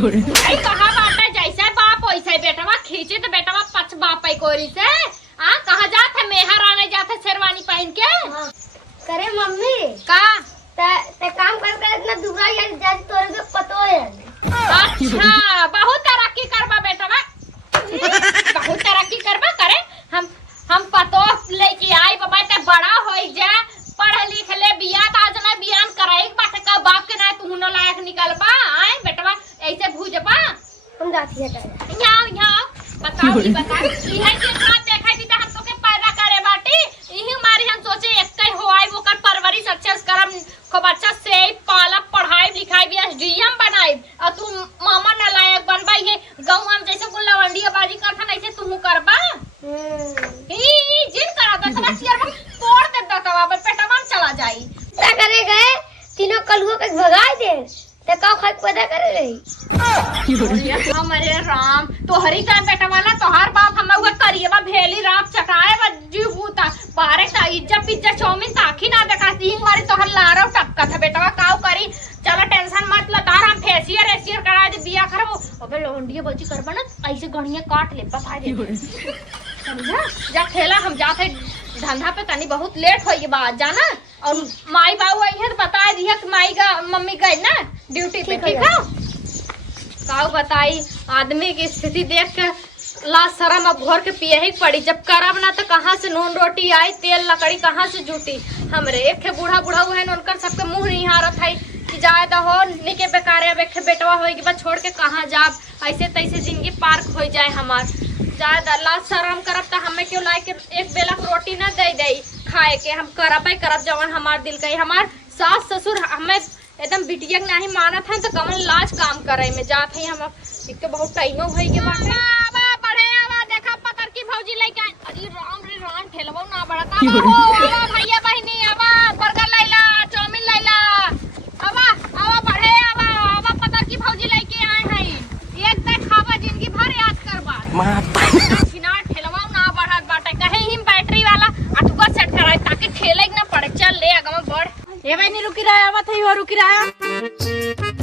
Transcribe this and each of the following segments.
कहा बाटा जैसे बाप वैसे बेटवा खींचे तो बेटवा पच बाप कोरी से कहा जाते मेहर आने जाते शेरवानी पहन के करे मम्मी का ते काम कर इतना दूरा या जाती तोरे के पतो है। अच्छा बहुत तरक्की करबा बेटवा बहुत तरक्की करबा करे हम पतो लेके आई बाबा ते बड़ा होई जा पढ़ लिख ले बिया आज ना बियान कराई बाटे का बाप के ना तू न लायक निकलबा आए बेटवा ऐसे भूजबा हम जाती है करे यहाँ बताओ की बता ई है के बात देखै दी त हम तो के पैदा करे बाटी इही मारी हम सोचे एकई होई वो कर परवरिश अच्छे से करम खूब अच्छा से पाला पढ़ाई लिखाई भी एसडीएम बनाई और तू मामा न लायक बनबाई है गांव में जैसे गुल्ला वंडिया बाजी करथन ऐसे तू करबा ई जिन करा द तब चियर में तोड़ दे द तवा पेटा में चला जाई क्या करे गए तीनों कलुओं के भगाई दे ते का खाई पैदा करे रही हमारे राम तोहरी का बेटा वाला तोहार बाप हम हुआ करिएवा भेली रात चटाए बज्जू बूता बारे ता इज्जत पिज्जा चौमिन ताखी ना देखा सिंह मारी तोहर लारो टपका था बेटा काव करी चला टेंशन मत ल तार हम फेसियर एसियर करा दे बिया करबो अबे लोंडिया बजी करबा ना ऐसे गणिया काट ले बता दे समझा जा खेला हम जाते धंधा पे तनी बहुत लेट होई बात जाना और माई बाबू आई है तो बता दिया कि माई का मम्मी गई ना ड्यूटी पे ठीक है काऊ बताई आदमी की स्थिति देख के ला शरम अब घोर के पिए ही पड़ी जब करब ना तो कहाँ से नून रोटी आई तेल लकड़ी कहाँ से जुटी हमरे एक बूढ़ा बूढ़ा हुए हैं उनकर सबके मुंह नहीं हारत है कि जाए तो हो निके बेकार अब एक बेटवा होगी बस छोड़ के कहाँ जाब ऐसे तैसे जिंदगी पार्क हो जाए हमार जाए अल्लाह शरम करब तो हमें क्यों लाए के एक बेला रोटी न दे दे खाए के हम करब जवन हमार दिल कही हमार सास ससुर हमें एकदम बिटिया नहीं मानत है तो कमल लाज काम करे में जात है हम एक तो बहुत टाइम होई के बाटे आवा बढ़े आवा देखा पतर की भौजी लेके अरे राम रे राम ठेलबो ना बढ़ता आवा भैया बहिनी आवा बर्गर लैला चाउमीन लैला आवा आवा बढ़े आवा आवा पतर की भौजी लेके आए हैं एक दे खावा जिंदगी भर याद करबा किनार ठेलबो ना बढ़त बाटे कहे हिम बैटरी वाला अटुका सेट कराई ताकि ठेले ना पड़े चल ले आगा में बढ़ ये भाई नहीं रुकी रहा है मत ही हो रुकी रहा है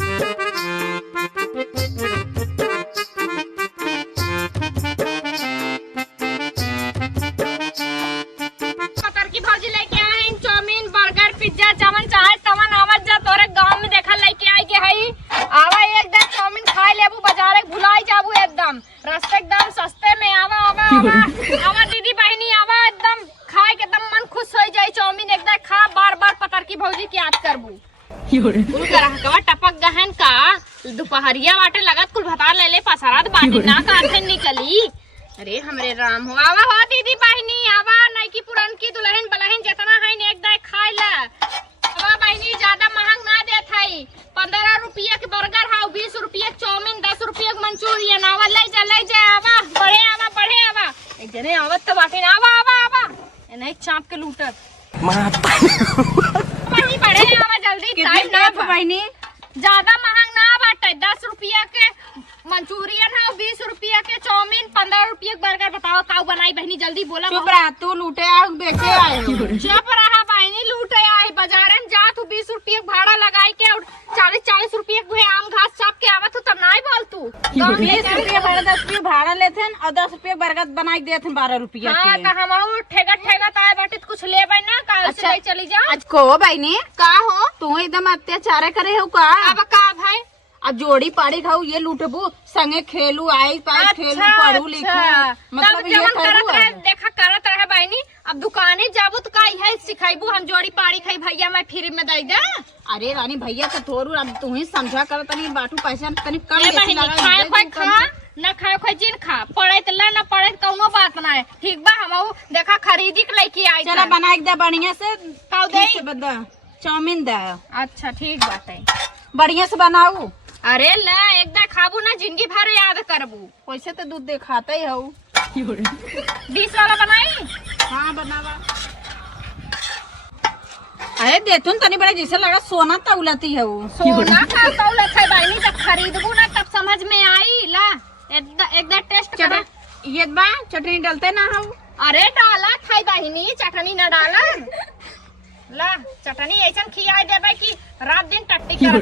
पतर की भाजी लेके आए हैं चाउमीन बर्गर पिज्जा चावल चाहे तवन आवत जा तोरे गांव में देखा लेके आई के हई आवा एक दिन चाउमीन खाए लेबू बाजार भुलाई जाबू एकदम रास्ते एकदम सस्ते में आवा आवा आवा दीदी बहनी आवा एकदम खाए के एकदम मन खुश हो जाए चाउमीन एकदम खा बार बार पतर की भौजी की याद करबू कुल करहकवा टपक गहन का दोपहरिया बाटे लगत कुल भता ले ले पसरात बाटी ना काथे निकली अरे हमरे राम हो आवा हो दीदी बहनी आवा नहीं की पुरन की दुल्हन बलहन जितना है ने एक दे खाए ला आवा बहनी ज्यादा महंग ना देत है 15 रुपया के बर्गर हाउ 20 रुपया चाउमीन 10 रुपया के मंचूरियन आवा ले जा आवा बढ़े आवा एक जने आवत तो बाटे आवा आवा आवा नहीं चाप के लूटत बहनी बढ़े आवा जल्दी टाइम ना बहनी ज्यादा महंग ना बाटे 10 रुपया के मंचूरियन है 20 रुपया के चाउमीन 15 रुपया के बर्गर बताओ काऊ बनाई बहनी जल्दी बोला चुप रहा तू लूटे आ बेचे आए चुप रहा बहनी लूटे आई बाजार में जा तू 20 रुपया भाड़ा लगाई के और 40 रुपया के आम घास चाप के आवत तू तब नहीं बोल तू 20 रुपया भाड़ा 10 रुपया भाड़ा लेथे और 10 रुपया बर्गर बनाई देथे 12 रुपया हां त हम ठेगा ताए बाटे कुछ लेबै ना काल से ले चली जा आज को बहनी का हो तू एकदम अत्याचार करे हो का अब का भाई अब जोड़ी पाड़ी खाऊ ये लूटबू संगे खेलू आई पास खेलू पढ़ू लिखू मतलब ये करू देखा करत रहे बहनी अब दुकाने जाबू तो का है सिखाइबू हम जोड़ी पाड़ी खाई भैया मैं फ्री में दे दे अरे रानी भैया तो थोरू अब तू ही समझा कर तनी बाटू पैसा तनी कम बेसी लगा खाए कोई खा ना खाए कोई जिन खा पड़े त ला ना पड़े कौनो बात ना है ठीक बा हम देखा खरीदी के लेके आई चला बना के दे बढ़िया से काऊ दे चाउमीन दे अच्छा ठीक बात है बढ़िया से बनाऊ अरे ला एकदम खाबू ना जिंदगी भर याद करबू वैसे तो दूध दे खाते ही हूँ 20 वाला बनाई हाँ बनावा अरे देतुन तनी बड़े जैसे लगा सोना तौलती है वो सोना का तौलत है बहनी जब खरीदबू ना तब समझ में आई ला एकदम टेस्ट करा ये बा चटनी डालते ना हम अरे डाला खाई बहनी चटनी न डाला ला चटनी ऐसा खिया देबे कि रात दिन टट्टी कर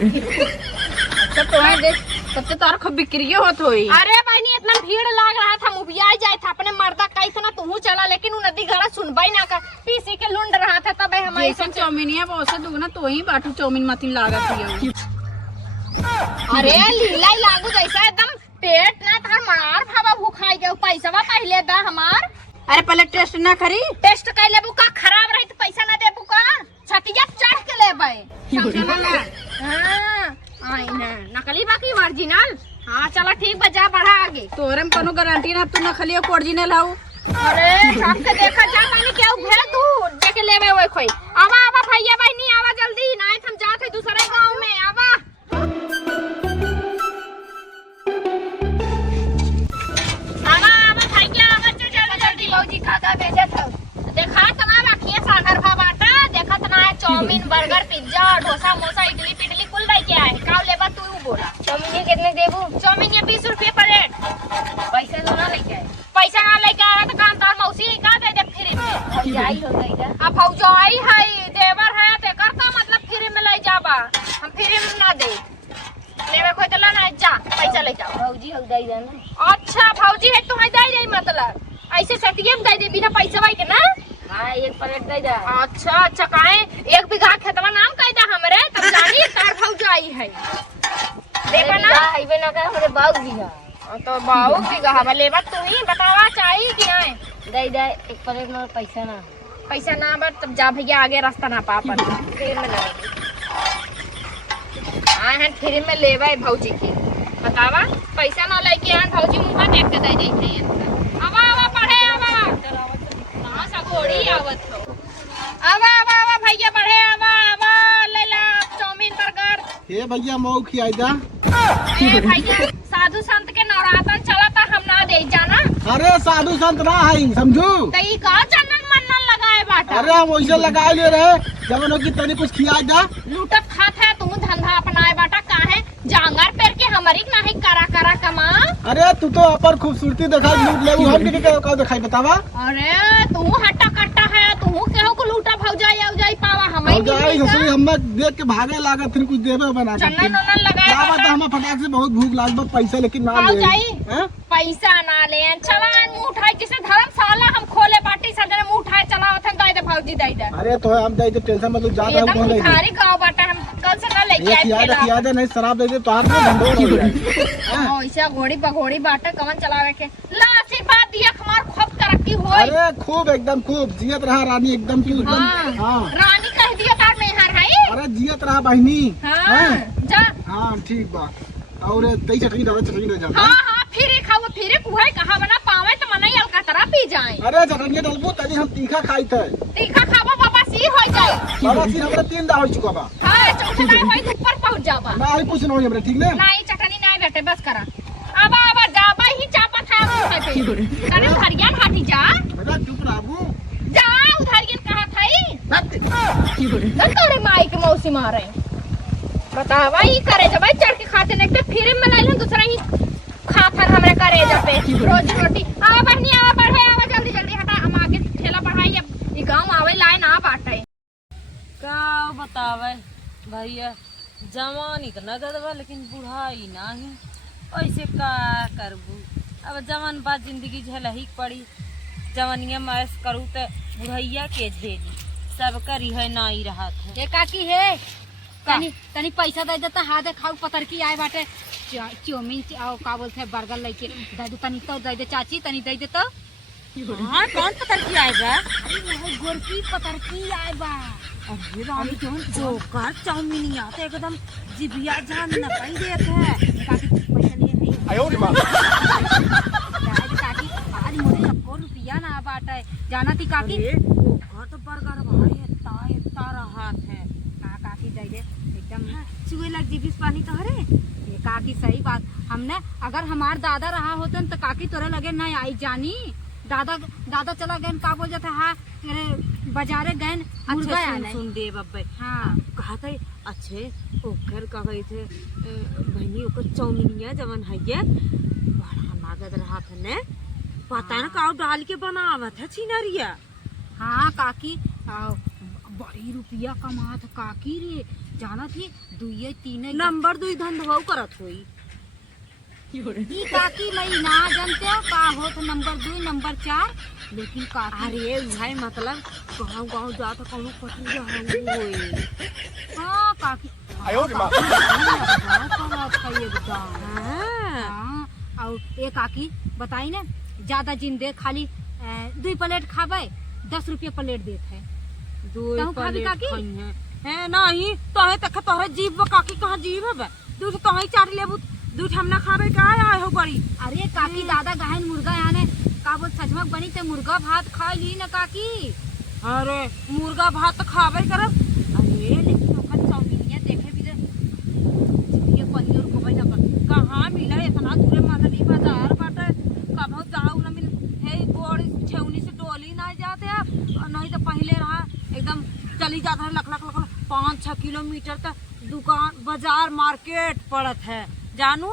तो तुम्हें देख तब तो तार खूब बिक्री होत होई। अरे बहनी इतना भीड़ लग रहा था, मुबिया जाए था अपने मर्दा कैसे ना तू चला, लेकिन वो नदी घड़ा सुनबाई ना कर, पीसी के लुंड रहा था तब हमारी जैसे चौमिनिया बहुत दुगना तो ही बाटू चौमिन मतीन लागत है। अरे लीला ही लागू जैसा एकदम पेट ना तार मनार भावा भूखाई गए, पैसा पहले दा हमार। अरे पहले टेस्ट ना करी, टेस्ट कर लेबू का, खराब रही तो पैसा ना देबू का, छतिया चढ़ के लेबे समझला ना। हां आई ना नकली बाकी ओरिजिनल। हां चला ठीक बजा बढ़ा आगे। तोरे में कोनो गारंटी ना, तू नकली और ओरिजिनल हाउ। अरे सबके देखा जा पानी क्या उभे तू देख लेबे ओए खोई। आवा आवा भैया बहनी आवा जल्दी, ना हम जात है दूसरे गांव में। आवा आवा आवा भैया आवा जल्दी जल्दी। भौजी खाका भेजे था, देखा तना रखिए सागर भाबाटा, देखा तना है चाउमीन बर्गर पिज्जा डोसा मोसा इडली पिडली कुल रही क्या है, काव लेबा तू बोला। चाउमीन कितने देबू? चाउमीन ये 20 रुपए प्लेट। पैसा तो ना लेके आए। पैसा ना लेके आ रहा तो काम तार मौसी का दे दे फ्री में। जाई हो गई ना। अब भौजाई है देवर है ते करता मतलब फ्री में ले जाबा, हम फ्री में ना दे लेवे कोई तला ना, जा पैसा ले जाओ। भौजी हो गई ना। अच्छा भौजी है तो है दे मतलब ऐसे सतिये में दे दे बिना पैसा भाई के ना। हां एक प्लेट दे जा। अच्छा अच्छा काहे 1 बीघा खेतवा नाम कह दा हमरे, तब जानी तार भौजाई है देबा ना। आइबे ना कर हमरे बाऊ जी का। तो बाऊ बीघा हवा लेबा तू ही बतावा चाहिए कि नहीं। दे दे एक प्लेट में पैसा ना। पैसा ना बा तब जा भैया आगे रास्ता ना पा पर फिर में ना। आए हैं फ्री में लेवे भौजी की, बतावा पैसा ना लेके आए भौजी मुंह देख के दे देते हैं। आवा आवा पढ़े आवा कहां सा घोड़ी आवत हो। आवा आवा आवा भैया पढ़े आवा आवा ले ला चाउमीन बर्गर। हे भैया मऊ खियाई दा। ए भैया साधु संत के नवरात्र चला था, हम ना दे जाना। अरे साधु संत ना है समझू। तो ई का चंदन मनन लगाए बाटा। अरे हम वैसे लगाए ले रहे जब की तनी कुछ खियाई दा। लूटत खात है तू धंधा अपनाए बाटा काहे जांगर पेर के हमारी नहीं करा करा कमा। अरे तू तो अपन खूबसूरती दिखाई लूट ले, हम के दिखाई बतावा। अरे तू हट्टा कट्टा है, तू केहू को लूटा भौजाई औजाई पावा हमें और जाई ससुरी हम देख के भागे लागत फिर कुछ देबे बना के। चन्नन उन्नन लगाए क्या बात है, बाटा। हम फटाक से बहुत भूख लाग बा, पैसा लेकिन ना ले। भौजाई हैं? पैसा ना ले चला मुंह उठाए जिसे धर्मशाला हम खोले पार्टी सजने मुंह उठाए चला उठन दे दे भौजी दे दे। अरे तो हम जाई तो टेंशन मत लो, जा रहा एकदम हूं ले। भिखारी गांव बाटा, हम कल से ना लेके आए ये ठेला। किया नहीं शराब दे दे तो हाथ में ढंडोर हो जाए। ऐसा घोड़ी बघोड़ी बाटा कवन चलावे के ला आशीर्वाद दिया हमार खूब तरक्की होई। अरे खूब एकदम खूब जियत रहा रानी एकदम की एकदम। हाँ। हाँ रानी कह दिया तार मेहर है। अरे जियत रहा बहनी। हाँ जा। हाँ ठीक बा। और दही चटनी रवा चटनी ले जाओ। हाँ हाँ फिर खाओ फिर कुहाई कहा बना पावे तो मनाई अलकतरा पी जाए। अरे चटनी डालबो तनी हम तीखा खाई थे। तीखा खावा बाबा सी हो जाए। बाबा सिर हमरा 3 दा हो चुका बा। हाँ चौथे बार होई ऊपर पहुंच जाबा। ना ही कुछ नहीं हमरा ठीक ने। नहीं चटनी नहीं बेटे बस करा। आबा आबा जाबा ही चापा था पे। तने भरिया हाटी जा। बेटा चुप रहबू। जा उधर ये कहा थाई। मत तोरे माई के मौसी मारे। बतावा ही करे जब चढ़ के खाते नहीं तो फिर में लाई दूसरा ही खातर हमरे करे जब पे रोज रोटी। आवा बहनी आवा बढ़े आवा जल्दी जल्दी हटा, हम आगे ठेला बढ़ाई अब ये गांव आवे लाए ना बाटे। का बतावे भैया, जवानी तो नगद बा लेकिन बुढ़ाई नाही, ऐसे का करबू। अब जवान बात जिंदगी झेलही पड़ी, जवानिया मैस करू तो बुढ़ैया के झेली, सब करी है नाई रहा ए काकी है तनी तनी पैसा दे देता हाथ खाऊ पतर की आए बाटे चाउमीन आओ का बोलते हैं बर्गर लेके दे दे तनी तो दे दे चाची तनी दे दे तो। हाँ कौन पतर की आएगा? अरे गोरकी पतर की आए बा। अरे रानी जोन जोकर चाउमीन आते एकदम जिबिया जान न पाई देते है। काकी पैसा लिए नहीं आयो रे मां। काकी आज मोरे 1 रुपया ना बाटे जाना थी काकी। जोकर तो बर्गर भाई इतना रहा है। काकी दे दे एकदम चुए लग जीविस पानी तो हरे। ये काकी सही बात, हमने अगर हमार दादा रहा होतन तो काकी तोरे लगे ना आई जानी। दादा चला गए का बोल जाता है तेरे बाजारे गए मुर्गा आने। सुन दे बब्बे। हाँ कहा था अच्छे ओकर का गई थे बहनी ओकर चाउमीनिया जवन है ये बड़ा लागत रहा था ने, पता न काउ डाल के बनावत है छिनरिया। हाँ काकी बड़ी रुपया कमात काकी रे, जाना थी 2-3 नंबर 2 धंधवा करत होई। ई काकी मैं ना जानते हो का होत नंबर 2 नंबर 4 लेकिन काकी अरे भाई मतलब गाँव गाँव जाता कौनो पति होए। हाँ काकी आयो रे माँ। हाँ और ए काकी बताई ना ज्यादा जिंदे खाली 2 प्लेट खाबे 10 रुपये प्लेट देत है। कहूं खाबी काकी? है नहीं तोहे तक तोहरे जीव काकी कहाँ जीव है दूध तोहे चाट लेबू दूध हम ना खाबे का आए हो बड़ी। अरे काकी दादा गहन मुर्गा याने का बोल सजमक बनी ते मुर्गा भात खा ली ना काकी। अरे मुर्गा भात तो खाबे करब। अरे लेकिन ओकर चौमिनिया देखे भी ये पहिलो को भाई ना कहाँ मिला इतना दूर मानली बाजार बाटे कभो जाऊ ना मिल हे बोड़ी छेवनी से डोली ना जाते अब नहीं तो पहले रहा एकदम चली जाता है लख लख लख 5-6 किलोमीटर तक दुकान बाजार मार्केट पड़त है जानू।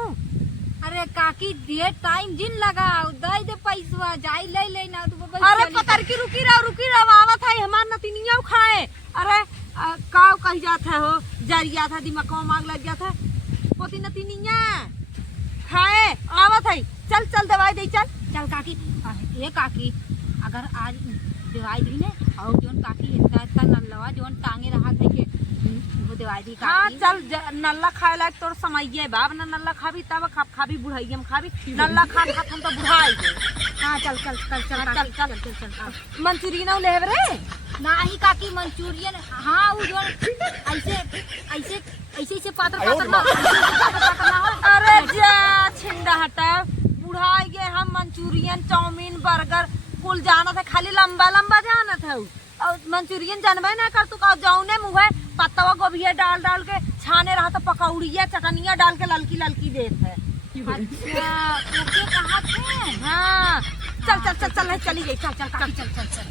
अरे काकी दे टाइम जिन लगाओ दे दे पैसा जाई ले ले ना तू बस अरे पतर की रुकी रहो आवत है हमार नतिनिया खाए। अरे काव कही जात है हो जरिया था दिमाग मांग लग गया था पोती नतिनिया खाए आवत है। चल चल दवाई दे चल चल काकी। ये काकी अगर आज दवाई दी ने और जोन काकी इतना इतना नल्लवा जोन टांगे रहा देखे वो दवाई दी हाँ काकी। चल नल्ला खाए लायक तोर समय बाब ना नल्ला खाबी तब खाबी बुढ़ाई हम खाबी नल्ला खा हम तो बुढ़ाई हाँ चल चल चल चल चल काकी, चल चल चल चल मंचूरियन लेब रे नहीं काकी मंचूरियन हाँ वो जो ऐसे ऐसे ऐसे ऐसे पातर पातर ना हो। अरे जा छिंडा हटा बुढ़ाई गए हम मंचूरियन चाउमीन बर्गर कुल जाना था खाली लंबा लंबा जाना था और मंचूरियन जानबे ना कर तू का जौने मुँह है पत्ता गोभिया डाल डाल के छाने रहा तो पकौड़िया चटनिया डाल के ललकी ललकी देत है। अच्छा ओके कहाँ थे? हाँ चल चल चल चल चली गई चल चल काकी चल चल चल